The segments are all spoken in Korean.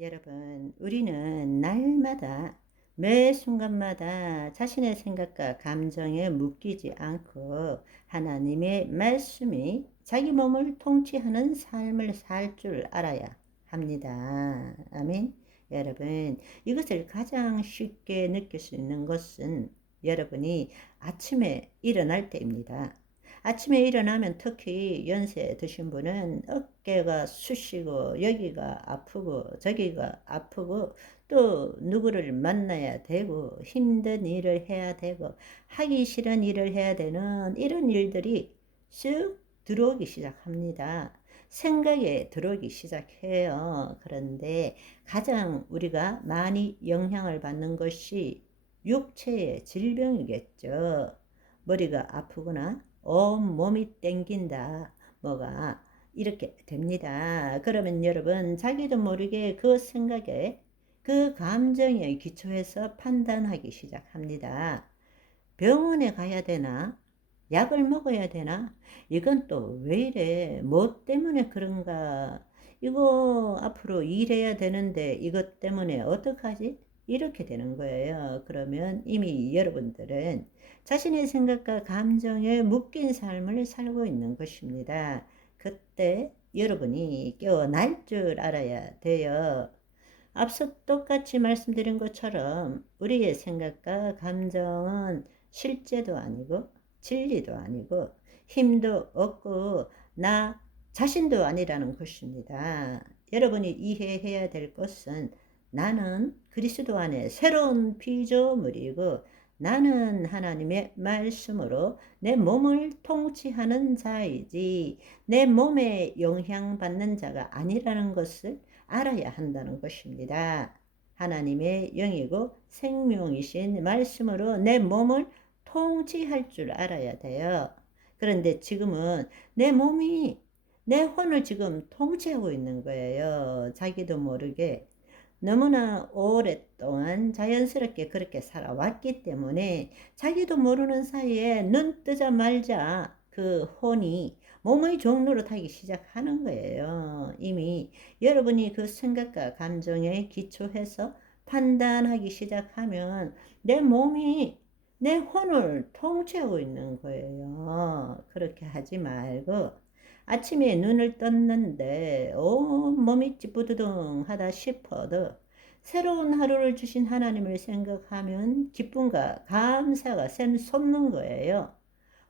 여러분, 우리는 날마다 매 순간마다 자신의 생각과 감정에 묶이지 않고 하나님의 말씀이 자기 몸을 통치하는 삶을 살 줄 알아야 합니다. 아멘. 여러분, 이것을 가장 쉽게 느낄 수 있는 것은 여러분이 아침에 일어날 때입니다. 아침에 일어나면 특히 연세 드신 분은 어깨가 쑤시고 여기가 아프고 저기가 아프고 또 누구를 만나야 되고 힘든 일을 해야 되고 하기 싫은 일을 해야 되는 이런 일들이 쑥 들어오기 시작합니다. 생각에 들어오기 시작해요. 그런데 가장 우리가 많이 영향을 받는 것이 육체의 질병이겠죠. 머리가 아프거나 몸이 땡긴다. 뭐가 이렇게 됩니다. 그러면 여러분 자기도 모르게 그 생각에 그 감정에 기초해서 판단하기 시작합니다. 병원에 가야 되나? 약을 먹어야 되나? 이건 또 왜 이래? 뭐 때문에 그런가? 이거 앞으로 일해야 되는데 이것 때문에 어떡하지? 이렇게 되는 거예요. 그러면 이미 여러분들은 자신의 생각과 감정에 묶인 삶을 살고 있는 것입니다. 그때 여러분이 깨어날 줄 알아야 돼요. 앞서 똑같이 말씀드린 것처럼 우리의 생각과 감정은 실제도 아니고 진리도 아니고 힘도 없고 나 자신도 아니라는 것입니다. 여러분이 이해해야 될 것은 나는 그리스도 안에 새로운 피조물이고 나는 하나님의 말씀으로 내 몸을 통치하는 자이지 내 몸에 영향받는 자가 아니라는 것을 알아야 한다는 것입니다. 하나님의 영이고 생명이신 말씀으로 내 몸을 통치할 줄 알아야 돼요. 그런데 지금은 내 몸이 내 혼을 지금 통치하고 있는 거예요. 자기도 모르게 너무나 오랫동안 자연스럽게 그렇게 살아왔기 때문에 자기도 모르는 사이에 눈 뜨자마자 그 혼이 몸의 종로로 타기 시작하는 거예요. 이미 여러분이 그 생각과 감정에 기초해서 판단하기 시작하면 내 몸이 내 혼을 통치하고 있는 거예요. 그렇게 하지 말고 아침에 눈을 떴는데 온 몸이 찌뿌드둥하다 싶어도 새로운 하루를 주신 하나님을 생각하면 기쁨과 감사가 샘솟는 거예요.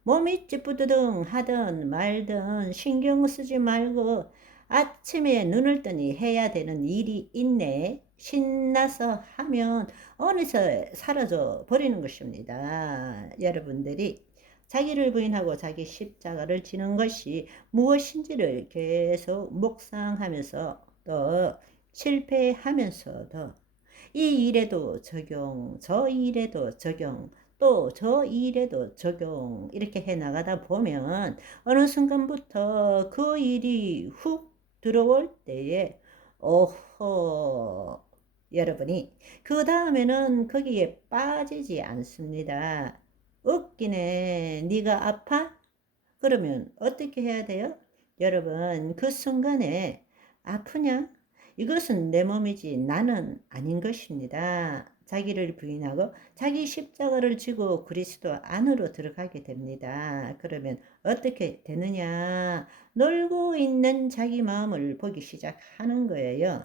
몸이 찌뿌드둥 하든 말든 신경 쓰지 말고 아침에 눈을 뜨니 해야 되는 일이 있네. 신나서 하면 어느새 사라져 버리는 것입니다. 여러분들이 자기를 부인하고 자기 십자가를 지는 것이 무엇인지를 계속 묵상하면서 또 실패하면서도 이 일에도 적용, 저 일에도 적용, 또 저 일에도 적용 이렇게 해 나가다 보면 어느 순간부터 그 일이 훅 들어올 때에 오호 여러분이 그 다음에는 거기에 빠지지 않습니다. 웃기네. 네가 아파? 그러면 어떻게 해야 돼요? 여러분 그 순간에 아프냐? 이것은 내 몸이지 나는 아닌 것입니다. 자기를 부인하고 자기 십자가를 지고 그리스도 안으로 들어가게 됩니다. 그러면 어떻게 되느냐? 놀고 있는 자기 마음을 보기 시작하는 거예요.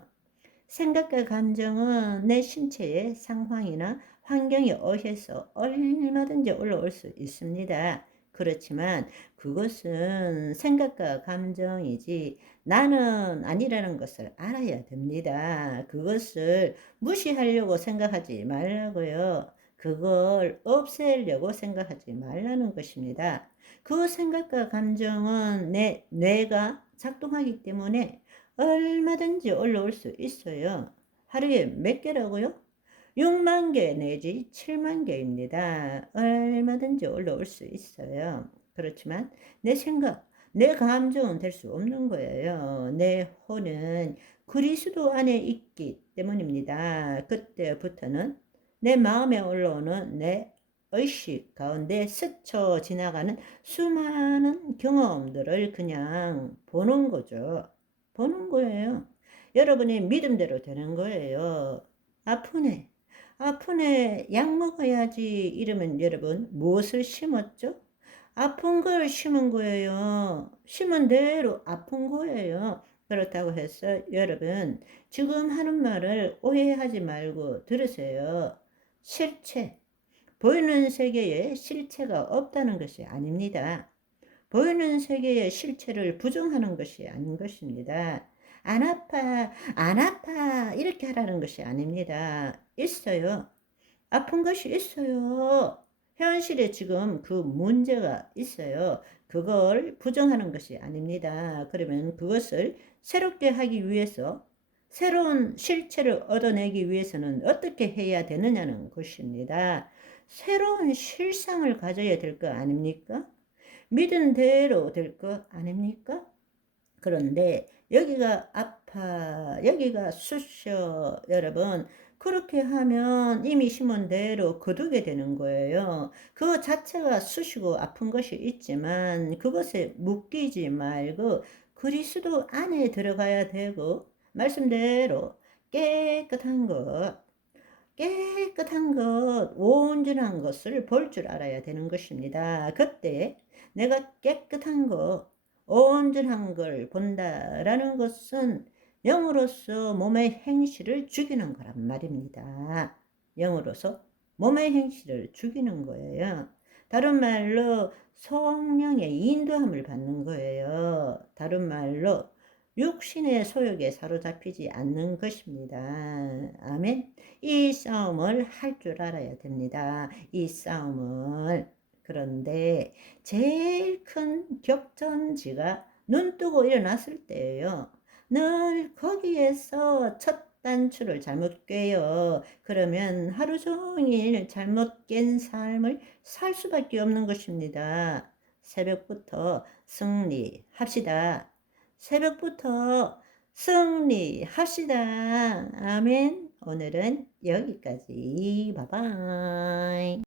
생각과 감정은 내 신체의 상황이나 환경에 의해서 얼마든지 올라올 수 있습니다. 그렇지만 그것은 생각과 감정이지 나는 아니라는 것을 알아야 됩니다. 그것을 무시하려고 생각하지 말라고요. 그걸 없애려고 생각하지 말라는 것입니다. 그 생각과 감정은 내 뇌가 작동하기 때문에 얼마든지 올라올 수 있어요. 하루에 몇 개라고요? 6만 개 내지 7만 개입니다. 얼마든지 올라올 수 있어요. 그렇지만 내 생각, 내 감정은 될 수 없는 거예요. 내 혼은 그리스도 안에 있기 때문입니다. 그때부터는 내 마음에 올라오는 내 의식 가운데 스쳐 지나가는 수많은 경험들을 그냥 보는 거죠. 보는 거예요. 여러분의 믿음대로 되는 거예요. 아프네. 아프네. 약 먹어야지. 이러면 여러분 무엇을 심었죠? 아픈 걸 심은 거예요. 심은 대로 아픈 거예요. 그렇다고 해서 여러분 지금 하는 말을 오해하지 말고 들으세요. 실체. 보이는 세계에 실체가 없다는 것이 아닙니다. 보이는 세계의 실체를 부정하는 것이 아닌 것입니다. 안 아파, 안 아파, 이렇게 하라는 것이 아닙니다. 있어요. 아픈 것이 있어요. 현실에 지금 그 문제가 있어요. 그걸 부정하는 것이 아닙니다. 그러면 그것을 새롭게 하기 위해서 새로운 실체를 얻어내기 위해서는 어떻게 해야 되느냐는 것입니다. 새로운 실상을 가져야 될 거 아닙니까? 믿은 대로 될 거 아닙니까? 그런데 여기가 아파, 여기가 쑤셔, 여러분. 그렇게 하면 이미 심은 대로 거두게 되는 거예요. 그 자체가 쑤시고 아픈 것이 있지만 그것에 묶이지 말고 그리스도 안에 들어가야 되고 말씀대로 깨끗한 것, 깨끗한 것, 온전한 것을 볼 줄 알아야 되는 것입니다. 그때 내가 깨끗한 것, 온전한 걸 본다라는 것은 영으로서 몸의 행실을 죽이는 거란 말입니다. 영으로서 몸의 행실을 죽이는 거예요. 다른 말로 성령의 인도함을 받는 거예요. 다른 말로 육신의 소욕에 사로잡히지 않는 것입니다. 아멘. 이 싸움을 할 줄 알아야 됩니다. 이 싸움을. 그런데 제일 큰 격전지가 눈 뜨고 일어났을 때예요. 늘 거기에서 첫 단추를 잘못 꿰요. 그러면 하루 종일 잘못 깬 삶을 살 수밖에 없는 것입니다. 새벽부터 승리합시다. 새벽부터 승리합시다. 아멘. 오늘은 여기까지. 바이바이.